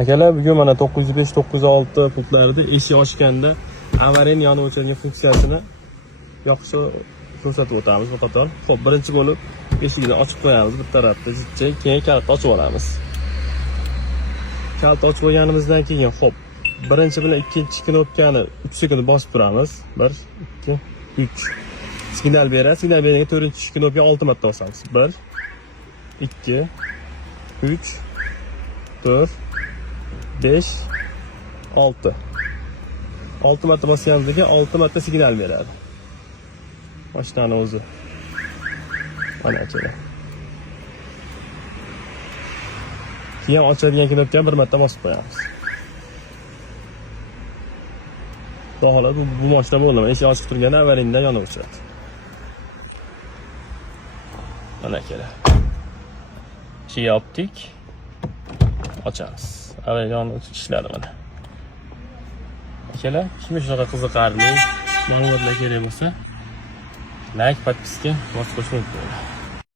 Akalar, bugun mana 905-906 pultlarida eshik ochganda avariya yonib o'chadigan funksiyasini yaxshi ko'rsatib o'tamiz bu qator. Xo'p, birinchi bo'lib eshikni ochib qo'yamiz bir tarafda jitcha, keyin kalitni ochib olamiz. Kalit ochib qo'yganimizdan keyin, xo'p, birinchi bilan ikkinchi knopkani 3 sekund bosib turamiz. 1, 2, 3. Signal beradi. Signal bergan 4-knopka 6 marta bosamiz. 1, 2, 3, 4, 5, 6. 6 marta bosganimizda 6 marta signal beradi. Mashinani o'zi. Mana kerak. Keyin ochadigan knopkani bir marta bosib qo'yamiz. Xudo bu mashina bo'ldi. Eshik ochiq turganda avariyadan yonib o'chadi. Mana kerak. Eshik optik. Ochamiz. Avariya yonib ishladi mana. Akalar, kimga shunaqa qiziqarli ma'lumotlar kerak bo'lsa, like, podpiska bosib qo'yishni unutmanglar.